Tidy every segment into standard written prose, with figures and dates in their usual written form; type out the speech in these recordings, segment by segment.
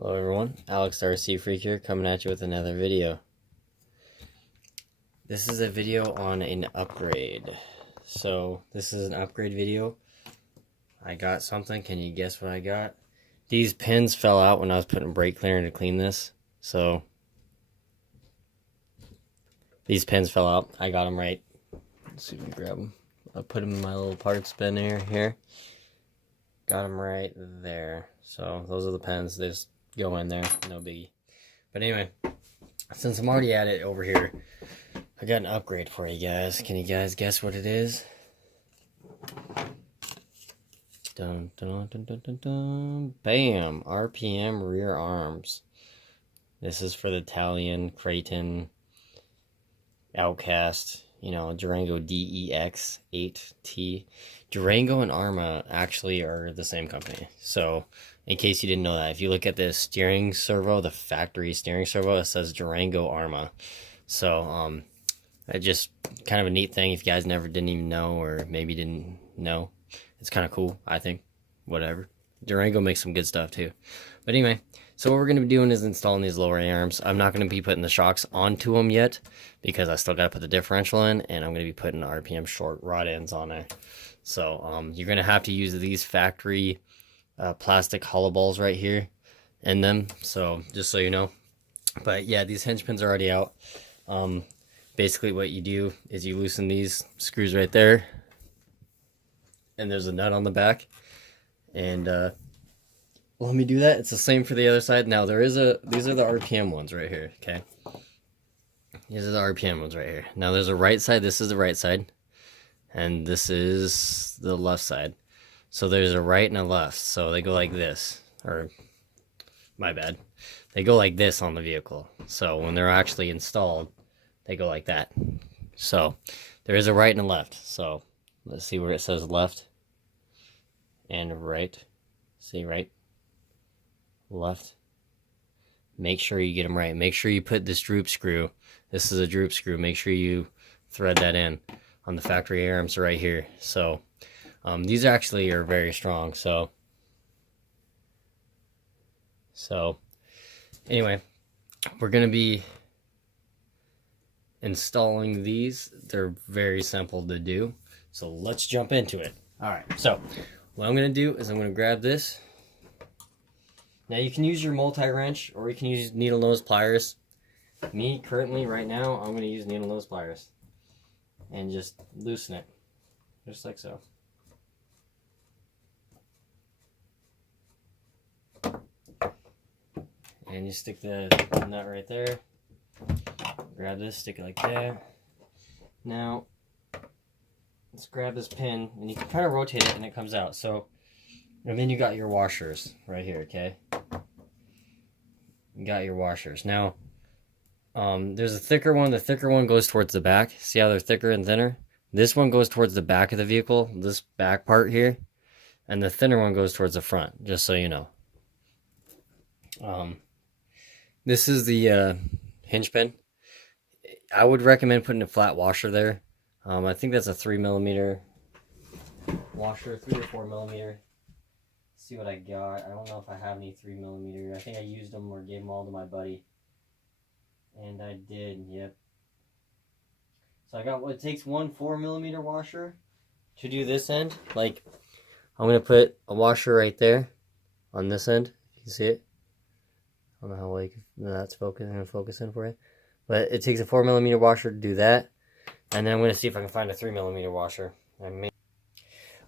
Hello everyone, Alex RC Freak here, coming at you with another video. This is a video on an upgrade. So this is an upgrade video. I got something. Can you guess what I got? These pins fell out when I was putting brake cleaner to clean this. So these pins fell out. I got them right. Let's see if we can grab them. I'll put them in my little parts bin here. Got them right there. So those are the pins. They just go in there, no biggie. But anyway, since I'm already at it over here, I got an upgrade for you guys. Can you guys guess what it is? Dun, dun, dun, dun, dun, dun. Bam! RPM rear arms. This is for the Talion, Creighton, Outcast, you know, Durango DEX8T. Durango and Arrma actually are the same company. So, in case you didn't know that, if you look at the steering servo, the factory steering servo, it says Durango Arrma. So, it's just kind of a neat thing if you guys didn't even know, or maybe didn't know. It's kind of cool, I think. Whatever. Durango makes some good stuff too. But anyway, so what we're going to be doing is installing these lower arms. I'm not going to be putting the shocks onto them yet because I still got to put the differential in, and I'm going to be putting RPM short rod ends on there. So you're going to have to use these factory plastic hollow balls right here in them. So just so you know. But yeah, these hinge pins are already out. Basically what you do is you loosen these screws right there, and there's a nut on the back, and let me do that. It's the same for the other side. Now these are the RPM ones right here, okay? These are the RPM ones right here. Now there's a right side. This is the right side, and this is the left side. So there's a right and a left. So they go like this, or my bad. They go like this on the vehicle. So when they're actually installed, they go like that. So there is a right and a left. So let's see where it says left and right. See, right, left. Make sure you get them right. Make sure you put this droop screw. This is a droop screw. Make sure you thread that in on the factory arms right here. So these actually are very strong. So anyway, we're gonna be installing these. They're very simple to do. So let's jump into it. All right. So what I'm gonna do is I'm gonna grab this. Now you can use your multi-wrench, or you can use needle nose pliers. Me, currently, right now, I'm going to use needle nose pliers. And just loosen it. Just like so. And you stick the nut right there. Grab this, stick it like that. Now, let's grab this pin, and you can kind of rotate it and it comes out. So, and then you got your washers right here, okay? You got your washers. Now, there's a thicker one. The thicker one goes towards the back. See how they're thicker and thinner? This one goes towards the back of the vehicle, this back part here. And the thinner one goes towards the front, just so you know. This is the hinge pin. I would recommend putting a flat washer there. I think that's a 3mm washer, 3 or 4mm. See what I got. I don't know if I have any 3mm. I think I used them or gave them all to my buddy. And I did, yep. So I got, it takes one 4mm washer to do this end. Like, I'm going to put a washer right there on this end. You can see it. I don't know how well that's focusing for you. But it takes a 4mm washer to do that. And then I'm going to see if I can find a 3mm washer.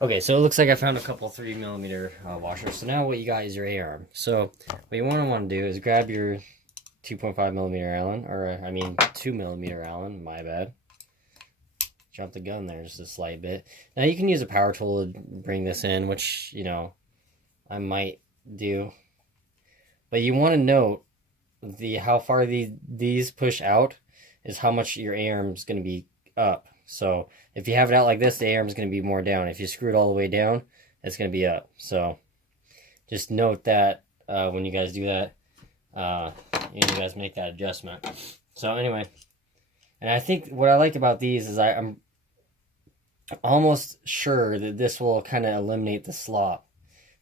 Okay, so it looks like I found a couple 3mm washers. So now what you got is your A-arm. So what you want to do is grab your 2.5mm Allen, or I mean 2mm Allen, my bad. Jumped the gun there just a slight bit. Now you can use a power tool to bring this in, which, you know, I might do. But you want to note how far these push out is how much your A-arm is going to be up. So if you have it out like this, the A-arm is going to be more down. If you screw it all the way down, it's going to be up. So just note that when you guys do that, you guys make that adjustment. So anyway, and I think what I like about these is I'm almost sure that this will kind of eliminate the slop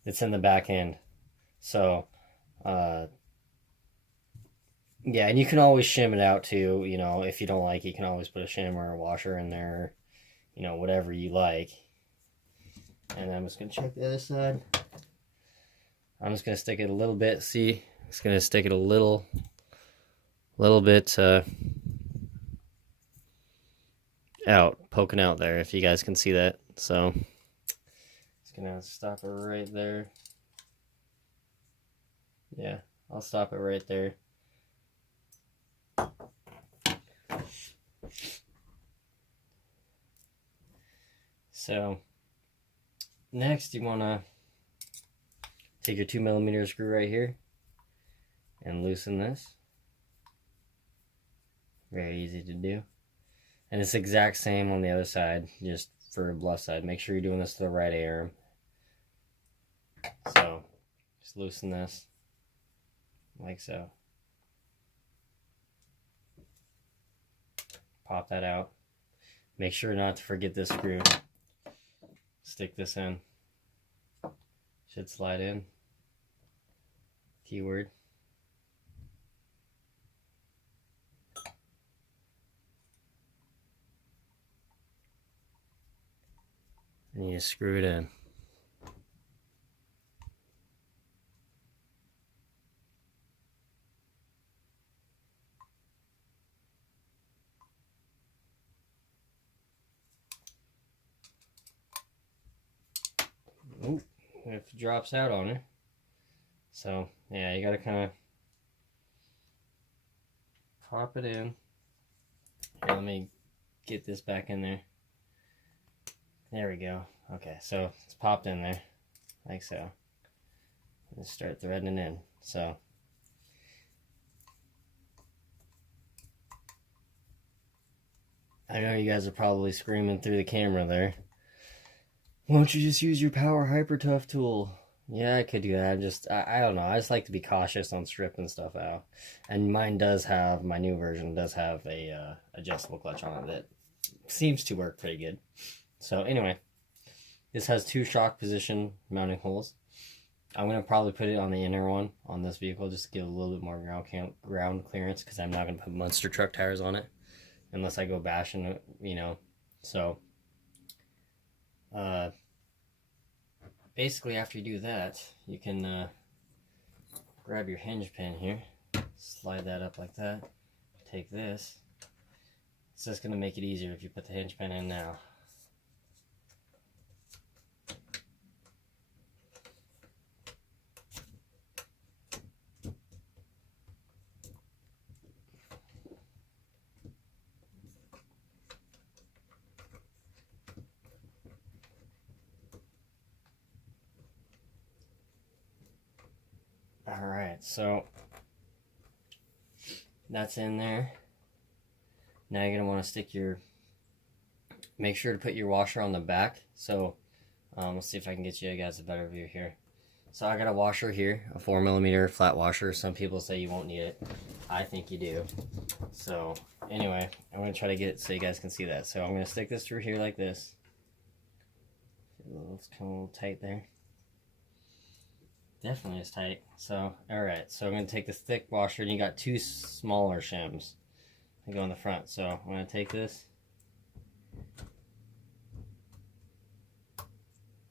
that's in the back end. So Yeah, and you can always shim it out too. You know, if you don't like it, you can always put a shim or a washer in there. You know, whatever you like. And I'm just gonna check the other side. I'm just gonna stick it a little bit. See, it's gonna stick it a little bit out, poking out there. If you guys can see that, so just gonna stop it right there. Yeah, I'll stop it right there. So next, you wanna take your 2mm screw right here and loosen this. Very easy to do. And it's the exact same on the other side, just for the left side. Make sure you're doing this to the right arm. So just loosen this like so. Pop that out. Make sure not to forget this screw. Stick this in. Should slide in. Keyword. And you just screw it in. Ooh, if it drops out on it. So yeah, you gotta kind of pop it in. Here, let me get this back in there. There we go. Okay, so it's popped in there, like so. Let's start threading it in. So I know you guys are probably screaming through the camera there. Why don't you just use your Power Hyper Tough tool? Yeah, I could do that. I don't know. I just like to be cautious on stripping stuff out. And mine does have, my new version does have a adjustable clutch on it that seems to work pretty good. So anyway, this has 2 shock position mounting holes. I'm going to probably put it on the inner one on this vehicle just to give a little bit more ground clearance, because I'm not going to put monster truck tires on it unless I go bashing it, you know. So basically after you do that, you can grab your hinge pin here, slide that up like that, take this. It's just going to make it easier if you put the hinge pin in now. Alright, so that's in there. Now you're going to want to stick your, make sure to put your washer on the back. So let's see if I can get you guys a better view here. So I got a washer here, a 4mm flat washer. Some people say you won't need it. I think you do. So anyway, I'm going to try to get it so you guys can see that. So I'm going to stick this through here like this. It's kind of a little tight there. Definitely is tight. So, alright, so I'm going to take this thick washer, and you got 2 smaller shims that go in the front. So I'm going to take this.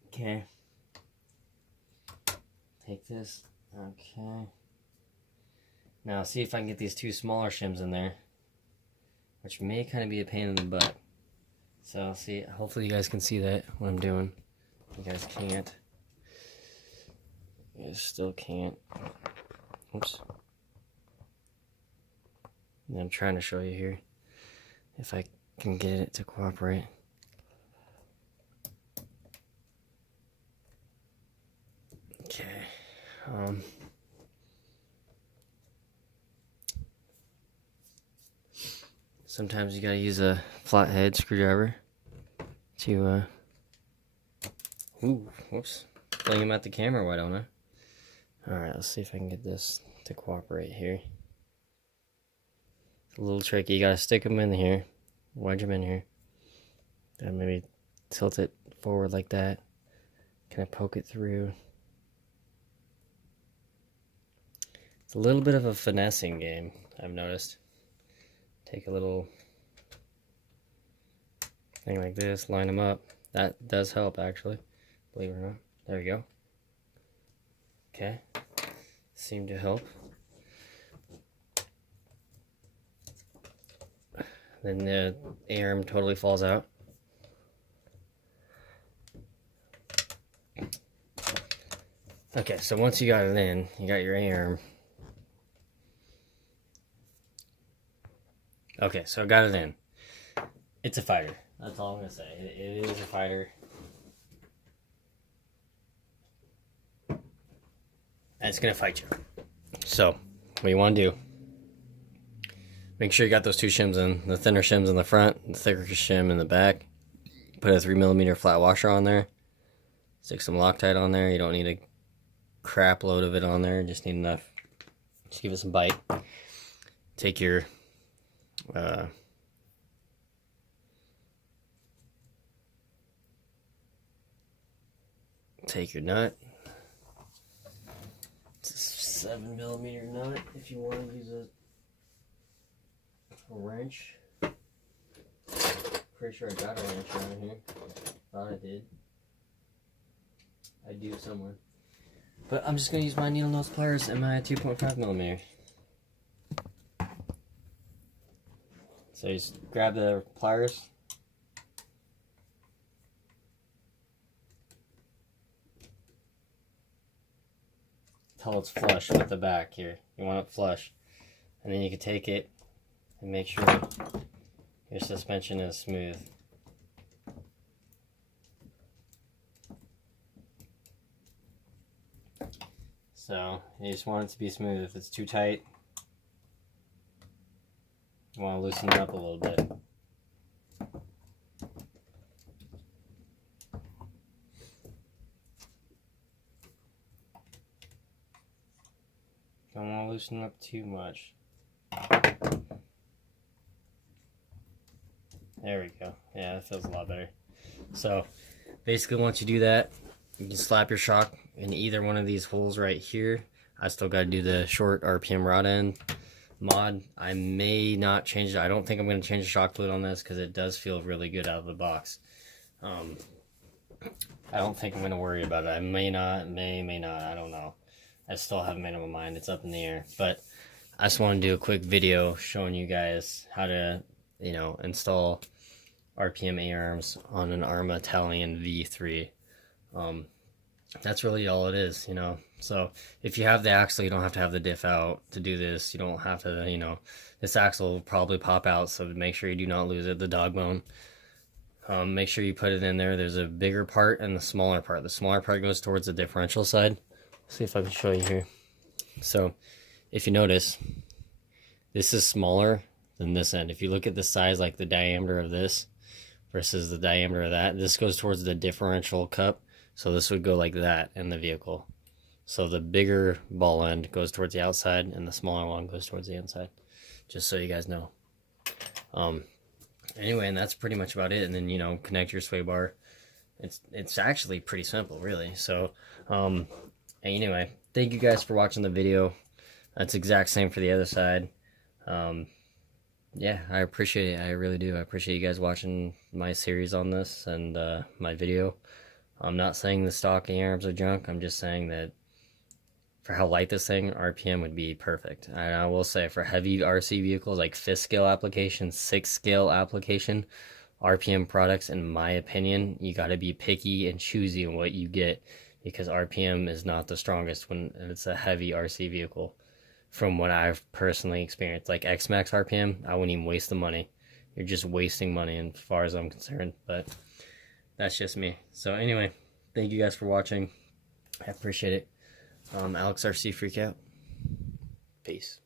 Okay. Take this. Okay. Now see if I can get these 2 smaller shims in there, which may kind of be a pain in the butt. So see, hopefully you guys can see that, what I'm doing. You guys can't. You guys still can't. Oops. And I'm trying to show you here if I can get it to cooperate. Okay. Sometimes you gotta use a flathead screwdriver to ooh, whoops. Pulling him at the camera, why don't I? Alright, let's see if I can get this to cooperate here. It's a little tricky. You gotta stick them in here, wedge them in here, then maybe tilt it forward like that. Kind of poke it through. It's a little bit of a finessing game, I've noticed. Take a little thing like this, line them up. That does help, actually, believe it or not. There we go. Okay, seemed to help. Then the arm totally falls out. Okay, so once you got it in, you got your arm. Okay, so I got it in. It's a fighter. That's all I'm gonna say. It is a fighter. And it's gonna fight you. So, what you want to do? Make sure you got those two shims in. The thinner shims in the front, the thicker shim in the back. Put a 3mm flat washer on there. Stick some Loctite on there. You don't need a crap load of it on there. Just need enough. Just give it some bite. Take your nut. It's a 7mm nut if you want to use a wrench. Pretty sure I got a wrench around here. Thought I did. I do somewhere. But I'm just going to use my needle nose pliers and my 2.5mm. So you just grab the pliers. Till it's flush with the back here. You want it flush. And then you can take it and make sure your suspension is smooth. So you just want it to be smooth. If it's too tight, you want to loosen it up a little bit. Don't want to loosen up too much. There we go. Yeah, that feels a lot better. So basically once you do that, you can slap your shock in either one of these holes right here. I still got to do the short RPM rod end mod. I may not change it. I don't think I'm going to change the shock fluid on this because it does feel really good out of the box. I don't think I'm going to worry about it. I may not, may not. I don't know. I still haven't made up my mind. It's up in the air. But I just want to do a quick video showing you guys how to, you know, install RPM A-arms on an Arrma Talion V3. That's really all it is, you know. So if you have the axle, you don't have to have the diff out to do this. You don't have to, you know, this axle will probably pop out, so make sure you do not lose it, the dog bone. Make sure you put it in there. There's a bigger part and the smaller part. The smaller part goes towards the differential side. Let's see if I can show you here. So if you notice, this is smaller than this end. If you look at the size, like the diameter of this versus the diameter of that, this goes towards the differential cup. So this would go like that in the vehicle. So the bigger ball end goes towards the outside and the smaller one goes towards the inside. Just so you guys know. Anyway, and that's pretty much about it. And then, you know, connect your sway bar. It's actually pretty simple, really. So, anyway, thank you guys for watching the video. That's exact same for the other side. Yeah, I appreciate it. I really do. I appreciate you guys watching my series on this and my video. I'm not saying the stock A-arms are junk. I'm just saying that for how light this thing, RPM would be perfect. And I will say for heavy RC vehicles like 5th scale application, 6th scale application, RPM products, in my opinion, you got to be picky and choosy in what you get because RPM is not the strongest when it's a heavy RC vehicle. From what I've personally experienced, like X-Max RPM, I wouldn't even waste the money. You're just wasting money as far as I'm concerned, but that's just me. So anyway, thank you guys for watching. I appreciate it. Alex RC Freak out. Peace.